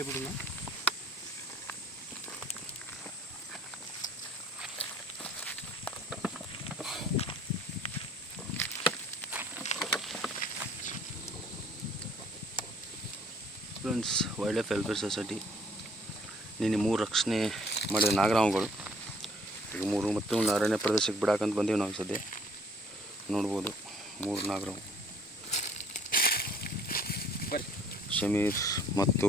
ಇಲ್ಲಿ ಬಿಡೋಣ friends wild life welfare society ನಿನ್ನೆ ಮೂರು ರಕ್ಷಣೆ ಮಾಡಿದ ನಾಗರಾಮಗಳು. ಈಗ ಮೂರು ಮತ್ತು ಒಂದು ಅರಣ್ಯ ಪ್ರದೇಶಕ್ಕೆ ಬಿಡಾಕಂತ ಬಂದೀವಿ ನಾವು ಸದ್ಯ. ನೋಡ್ಬೋದು ಮೂರು ನಾಗರಾಮ್. ಶಮೀರ್ ಮತ್ತು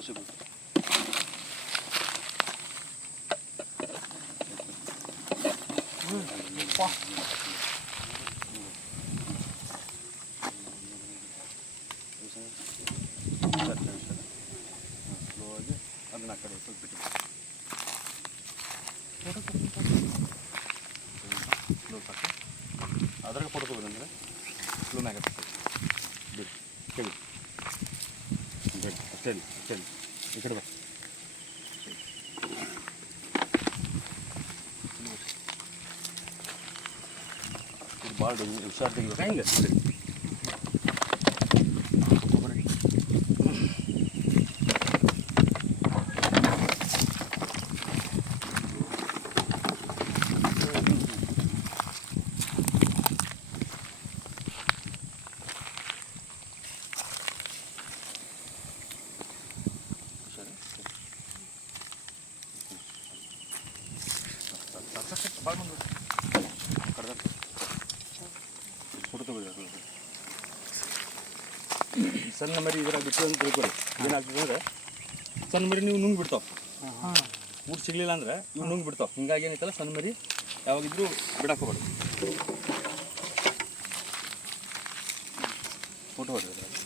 ಬೈದ್ರು. ಬಸ್ಸು ಅದನ್ನ ಆ ಕಡೆ ಸ್ವಲ್ಪ ಬಿಟ್ಟು ಸ್ಲೋ ಸಾಕು ಅದ್ರಾಗ ಫೋಟೋ ತಗೋದಂದ್ರೆ ಸ್ಲೋನಾಗ ಬಿಡಿ ಕೇಳಿ ಬೇಡ ಅಷ್ಟೇ ಇಲ್ಲ, ಅಷ್ಟೇ ಇಲ್ಲ. ಈ ಕಡೆ ಬಾ ಇದು ಭಾಳ ಹುಷಾರು ತೆಗಿಬೇಕು ಹೆಂಗೆ ನೋಡಿ ಸಣ್ಣ ಮರಿ ಇದ್ರಾಗ ಬಿಟ್ಟು ಅಂತ ತಿಳ್ಕೊಳ್ಳಿ ಏನಾಗ್ತದೆ ಸಣ್ಣ ಮರಿ ನೀವು ನುಂಗ್ ಬಿಡ್ತಾವ. ಊಟ ಸಿಗ್ಲಿಲ್ಲ ಅಂದ್ರೆ ಇವು ನುಂಗ್ ಬಿಡ್ತಾವ. ಹಿಂಗಾಗಿ ಏನೈತಲ್ಲ ಸಣ್ಣ ಮರಿ ಯಾವಾಗಿದ್ರು ಬಿಡಕ್ಕೆ ಹೋಗ್ಬಾರ್ದು ಫೋಟೋ ಹೊಡೆದ್ರೆ ಅದ್ರಾಗ.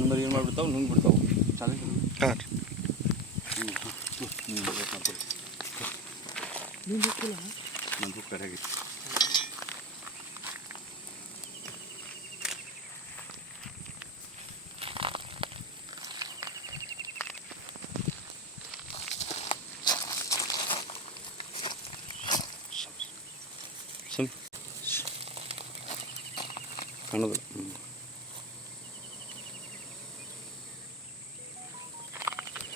ಡಬ್ಬಿದು. ಸಣ್ಣ ಮರಿ ಏನು ಮಾಡ್ಬಿಡ್ತಾವ ನುಂಗ್ ಬಿಡ್ತಾವ. ಚಾಲೆಂಜ್ ಹಾಂ. ನಂದು ಕರೆಯಾಗಿ ಸುಮ್ ಕಾಣೋದಿಲ್ಲ ಹ್ಮ್.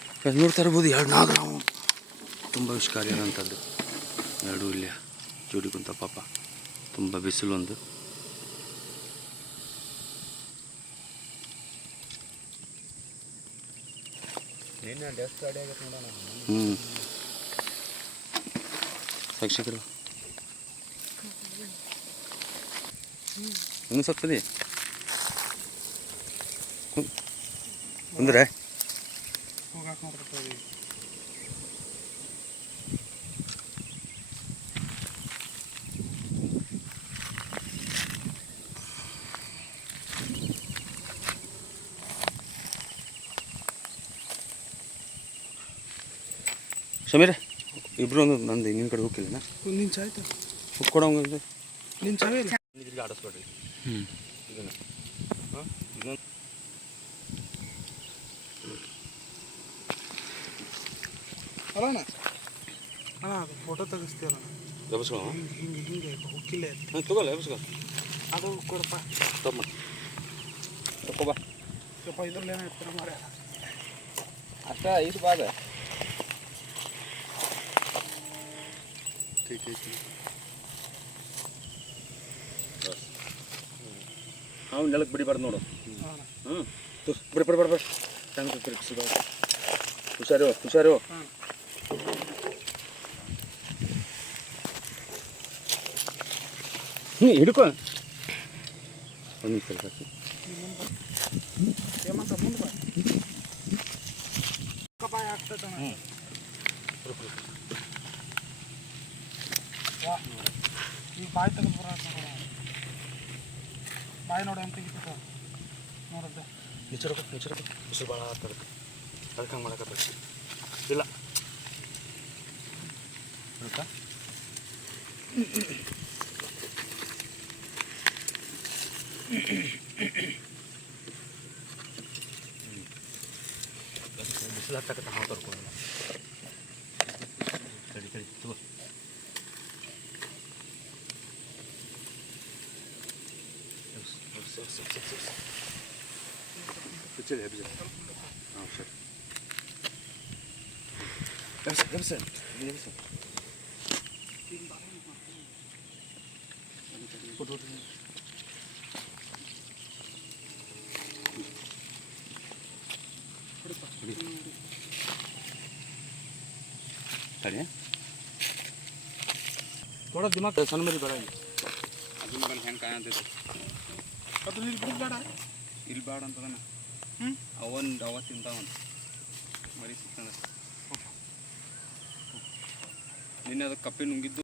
ಅದು ನೋಡ್ತಾ ಇರ್ಬೋದು ಎರಡು ನಾಗರಾವು ತುಂಬ ವಿಷಕಾರಿಯಾದಂಥದ್ದು ಎರಡು ಇಲ್ಲ ಜೋಡಿ ಕುಂತ ಪಾಪ. ತುಂಬ ಬಿಸಿಲು ಒಂದು. ನಿನ್ನೆ ಡೆಸ್ಟ್ ಗಾಡಿ ಆಗೈತೆ ನೋಡೋಣ. ಹ್ಞೂ ಶಿಕ್ಷಕರು ಇನ್ನೂ ಸತ್ತದಿ ನೋಡ್ತದೆ ಸಮೀರ ಇಬ್ರು ಒಂದು ನಂದು ನಿನ್ನ ಕಡೆ ಹೋಗಿಲ್ಲ ನಿನ್ನ ಚಾಯ್ತು ಕೊಡೋಂಗ ನಿನ್ನ ಚಾವೇ ಇಲ್ಲ? ಆಡಿಸ್ಬೇಡ್ರಿ ಹ್ಞೂ ಇದನ್ನ. ಹಾಂ? ಇನ್ನೊಂದು ಅಲ್ಲಣ್ಣ ಅಣ್ಣ ಅದು ಫೋಟೋ ತೆಗಿಸ್ತೀಯಲ್ಲ ಎಬ್ಸ್ಕೊ ಹಿಂಗೆ ಹಿಂಗೆ ಹಿಂಗೆ ಹುಕ್ಕಿಲ್ಲ ಹಾಂ ತಗೋಲ್ಲ ಎಬ್ಸ್ಕೊ ಅದು ಕೊಡಪ್ಪ ಮಾಡಿ ತಗೋಬಾ ಯಪ್ಪ ಇದ್ರಲ್ಲಿ ಏನೋ ಇರ್ತಾರೆ ಮಾರ್ಯ ಅಷ್ಟ ಐದು ಬಾದ ಅವ್ನು ನೆಲಕ್ಕೆ ಬಿಡಿಬಾರ್ದು ನೋಡು ಹ್ಞೂ ಬಿಡಿ ಬಿಡಿ ಬಿಡಿ ಬಿಡಿ ತಿರುಗಿಸಿದ ಹುಷಾರು ಹುಷಾರು ಹಾಂ ಹ್ಞೂ ಹಿಡ್ಕೊ. ಒಂದು ನಿಮಿಷ ಸಾಕು ಈಗ ಬಾಯಿ ತೆಗೆದು ಬರ ಬಾಯಿ ನೋಡಿ ಅಂತ ತೆಗಿತ ನೋಡದ್ದು ನಿಚ್ಚರಬೇಕು ನಿಚ್ಚರಬೇಕು ಬಿಸಿಲು ಭಾಳ ಆಗ್ತದೆ ಅದಕ್ಕೆ ಹಂಗೆ ಮಾಡಕತ್ತ ಇಲ್ಲ Bislah tak ಸರಿ. ನೋಡೋ ದಿಮಾಕ್ ಸಣ್ಣ ಮರಿ ಬರ ಅದನ್ನ ಬಂದು ಹೆಂಗೆ ಕಾಣತೈತಿ ಅದು ಇಲ್ಲಿ ಬಿಡುದು ಬೇಡ. ಇಲ್ಲಿ ಅಂತದನ ಹ್ಞೂ ಅವನ್ ಅವ ತಿಂತಾವನ್ ಮರಿ ಸಿಕ್ಕಂದ ನಿನ್ನೆ ಅದಕ್ಕೆ ಕಪ್ಪಿ ನುಂಗಿದ್ದು.